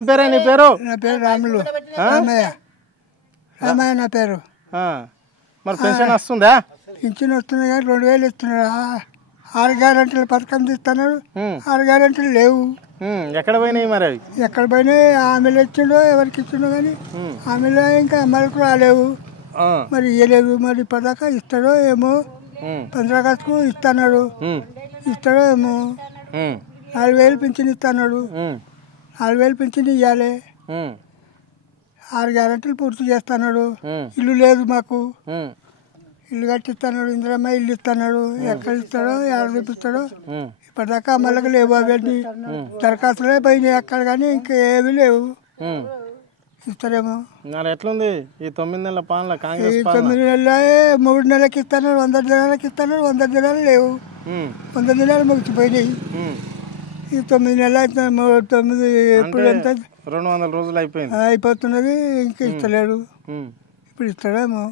పేరే నీ పేరు? నా పేరు రాములు రామయ్య. రామయ్య నా పేరు. మరి పెన్షన్ వస్తుందా? పింఛన్ వస్తుంది కానీ 2000 ఇస్తున్నాడు. 6 గ్యారెంటీల పథకం తీస్తున్నాడు. 6 గ్యారెంటీలు లేవు. ఎక్కడ పోయినాయి మరి అవి? ఎక్కడ పోయినాయి? హామీలు ఇచ్చిండో ఎవరికి ఇచ్చిండో కానీ హామీలు ఇంకా అమలుకు రాలేవు. మరి ఇవ్వలేదు. మరి ఇప్పటిదాకా ఇస్తాడో ఏమో. 15 ఆగస్టుకు ఇస్తున్నాడు. ఇస్తాడో ఏమో. 4000 పింఛన్ ఇస్తున్నాడు. 4000 పింఛన్ ఇవ్వాలి. 6 గ్యారెంటీలు పూర్తి చేస్తున్నాడు. ఇల్లు లేదు మాకు. ఇల్లు కట్టిస్తున్నాడు. ఇందిరమ్మ ఇల్లు ఇస్తున్నాడు. ఎక్కడ ఇస్తాడో ఎక్కడ చూపిస్తాడో ఇప్పటిదాకా అమలుకు లేవు. అవన్నీ దరఖాస్తులే పోయినాయి అక్కడ కానీ ఇంకా ఏమీ లేవు. ఇస్తారేమో. ఎట్లుంది ఈ 9 నెలల పాలన? కాంగ్రెస్ 9 నెలలే 3 నెలలకి ఇస్తున్నాడు. 100 దినాలకి ఇస్తున్నాడు. 100 దినాలు లేవు. 100 దినాలు ముగిసిపోయినాయి. ఈ 9 నెలలు అయితే 9 ఎప్పుడు ఎంత 200 రోజులు అయిపోయింది అయిపోతున్నది. ఇంకా ఇస్తలేడు. ఇప్పుడు ఇస్తాడేమో.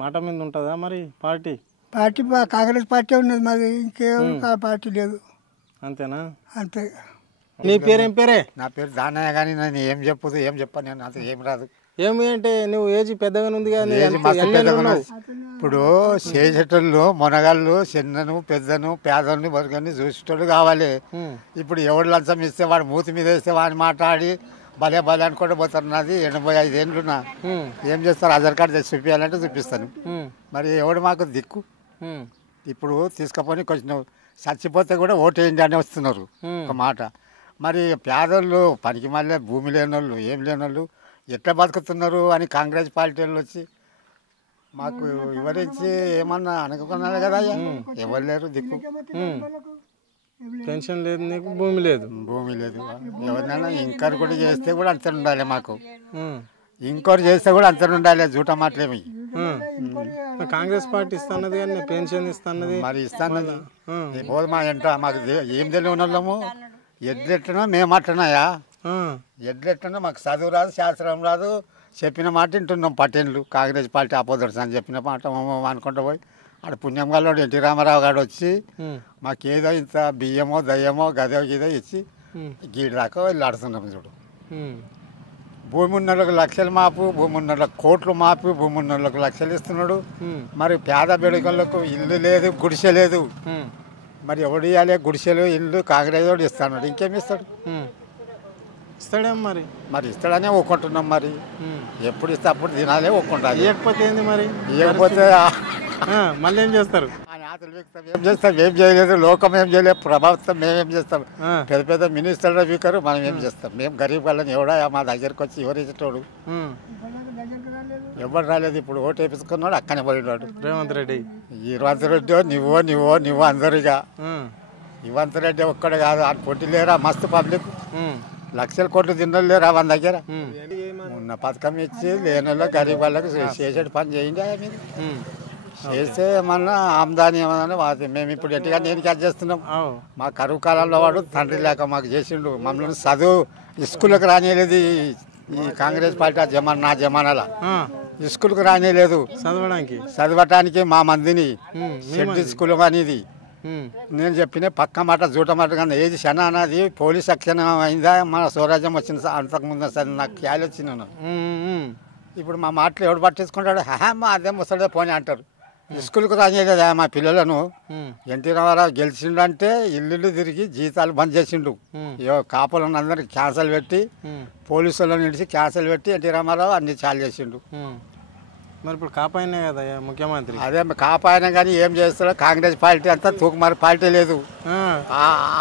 మాట మీద ఉంటుందా మరి పార్టీ? పార్టీ కాంగ్రెస్ పార్టీ ఉన్నది మరి. ఇంకేం పార్టీ లేదు. అంతేనా? అంతే. నీ పేరేం పేరే? నా పేరు దానయ్య. కానీ నేను ఏం చెప్పను నేను. అంత ఏం రాదు. ఏమి అంటే నువ్వు ఏజ్ పెద్దగా ఉంది కానీ ఇప్పుడు చేసేటోళ్ళు మొనగాళ్ళు చిన్నను పెద్దను పేదలను బతుకని చూసేటోళ్ళు కావాలి. ఇప్పుడు ఎవడు లంచం ఇస్తే వాడు మూతి మీద వేస్తే వాడిని మాట్లాడి భలే భలే అనుకుంటూ పోతారు. నాది 85 ఏళ్ళున్నా. ఏం చేస్తారు? ఆధార్ కార్డు తెచ్చి చూపించాలంటే చూపిస్తాను. మరి ఎవడు మాకు దిక్కు? ఇప్పుడు తీసుకపోయి కొంచెం చచ్చిపోతే కూడా ఓటు వేయండి అని వస్తున్నారు ఒక మాట. మరి పేదోళ్ళు పనికి మళ్ళీ భూమి లేనోళ్ళు ఏం లేనోళ్ళు ఎట్లా బతుకుతున్నారు అని కాంగ్రెస్ పార్టీ వాళ్ళు వచ్చి మాకు వివరించి ఏమన్నా అనుకున్నారు కదా. ఎవరు లేరు దిక్కు. పెన్షన్ లేదు, నీకు భూమి లేదు. భూమి లేదు. ఎవరినైనా ఇంకోటి కూడా చేస్తే కూడా అంతే ఉండాలి మాకు. ఇంకోటి చేస్తే కూడా అంతే ఉండాలి. జూట మాటలేమి. కాంగ్రెస్ పార్టీ ఇస్తున్నది కానీ పెన్షన్ ఇస్తున్నది. మరి ఇస్తాన్నది మా ఎంట మాకు ఏం తెలియని వాళ్ళము. ఎడ్లెట్టినా మేము అట్టినాయా? ఎడ్లెట్టినా మాకు చదువు రాదు, శాస్త్రం రాదు. చెప్పిన మాట వింటున్నాం. పట్టేళ్ళు కాంగ్రెస్ పార్టీ అపోజిట్స్ అని చెప్పిన మాట అనుకుంటూ పోయి ఆడ పుణ్యం గల్లోడు ఎన్టీ రామారావు గారు వచ్చి మాకేదో ఇంత బియ్యమో దయ్యమో గదో గిదో ఇచ్చి గీడి దాకా వెళ్ళి ఆడుతున్నాం. చూడు, భూమి ఉన్న వాళ్ళకి లక్షలు మాపు, భూమి ఉన్న వాళ్ళకి కోట్లు మాపు, భూమి ఉన్న వాళ్ళకి లక్షలు ఇస్తున్నాడు. మరి పేద బెడకలకు ఇల్లు లేదు, గుడిసె లేదు. మరి ఎవడు ఇవ్వాలి? గుడిసెలు ఇల్లు కాంగ్రెస్ వాడు ఇస్తాడు. ఇంకేమి ఇస్తాడు? ఇస్తాడేమో మరి. మరి ఇస్తాడనే ఒక్కుంటున్నాం. మరి ఎప్పుడు ఇస్తే అప్పుడు తినాలే ఒక్కుంటారు. ఇవ్వకపోతే ఏంది మరి? ఇవ్వకపోతే మళ్ళీ ఏం చేస్తారు? ఏం చేస్తాం? ఏం చేయలేదు. లోకం ఏం చేయలేదు. ప్రభుత్వం మేమేం చేస్తాం? పెద్ద పెద్ద మినిస్టర్లు వీకరు. మనం ఏం చేస్తాం? మేము గరీబ్ వాళ్ళని ఎవడా మా దగ్గరకు వచ్చి ఎవరు ఇచ్చేటోడు? ఎవరు రాలేదు. ఇప్పుడు ఓటు వేపించుకున్నాడు అక్కనే పోయినాడు రేవంత్ రెడ్డి. ఈ రేవంత్ రెడ్డి నువ్వు అందరుగా. రేవంత్ రెడ్డి ఒక్కడే కాదు. ఆ పొట్టి లేరా మస్తు పబ్లిక్. లక్షల కోట్లు తిన్నలు లేరా మన దగ్గర. ఉన్న పథకం ఇచ్చి లేని వాళ్ళకి గరీబ్ వాళ్ళకి చేసేటి పని చేయండి. మీరు చేస్తే ఏమన్నా ఆమ్దాని ఏమన్నా మేము ఇప్పుడు ఎట్టిగా నేను క్యాచ్ చేస్తున్నాం. మా కరువు కాలంలో వాడు తండ్రి లేక మాకు చేసిండు. మమ్మల్ని చదువు స్కూళ్ళకి రానియలేదు ఈ కాంగ్రెస్ పార్టీ. నా జమానాల స్కూల్కి రానియలేదు చదవటానికి. మా మందిని షెడ్యూల్ స్కూల్ అనేది నేను చెప్పిన పక్క మాట జూట మాట కానీ ఏది శన అన్నది పోలీస్ యాక్షన్ అయిందా మన స్వరాజ్యం వచ్చింది అంతకుముందు సరే నాకు క్యాల్ వచ్చినాను. ఇప్పుడు మా మాటలు ఎవడు పట్టించుకుంటాడు? మా అదే ముసలిదే పోనీ అంటారు. స్కూల్కి రానియలేదా మా పిల్లలను? ఎన్టీ రామారావు గెలిచిండు అంటే ఇల్లు తిరిగి జీతాలు బంద్ చేసిండు. కాపులను అందరికి క్యాన్సల్ పెట్టి పోలీసులను నిలిచి క్యాన్సల్ పెట్టి ఎన్టీ రామారావు అన్ని చాలు చేసిండు. మరి ఇప్పుడు కాపాయినా కదా ముఖ్యమంత్రి. అదే కాపాయినా కానీ ఏం చేస్తారో కాంగ్రెస్ పార్టీ అంతా తూకుమారి పార్టీ లేదు.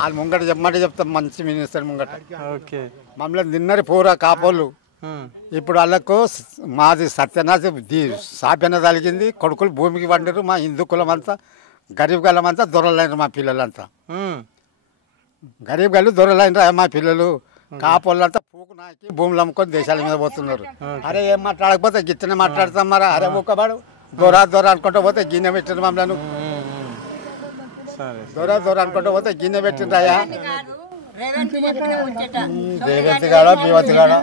వాళ్ళు ముంగట చెప్పమంటే చెప్తాం. మంచి మినిస్టర్ ముంగట మమ్మల్ని నిన్నరి పూరా కాపోళ్ళు. ఇప్పుడు వాళ్ళకు మాది సత్యనాశ సాప్యన తలిగింది. కొడుకులు భూమికి పండారు. మా హిందూ కులం అంతా గరీబ్ గల్లం అంతా దొరలైనరు. మా పిల్లలంతా గరీబ్ గల్లు దొరలైనరా మా పిల్లలు. కాపోళ్ళంతా పూకు నాకి భూములు అమ్ముకొని దేశాల మీద పోతున్నారు. అరే ఏం మాట్లాడకపోతే గిట్టనే మాట్లాడతాం. మరి అరే ఒక్కబాడు దొర అనుకుంటూ పోతే గిన్నె పెట్టిన మమ్మల్ని. దొర అనుకుంటూ పోతే గిన్నె పెట్టిండ్రాయా. రేవంత్ గాడో బీవత్ గాడో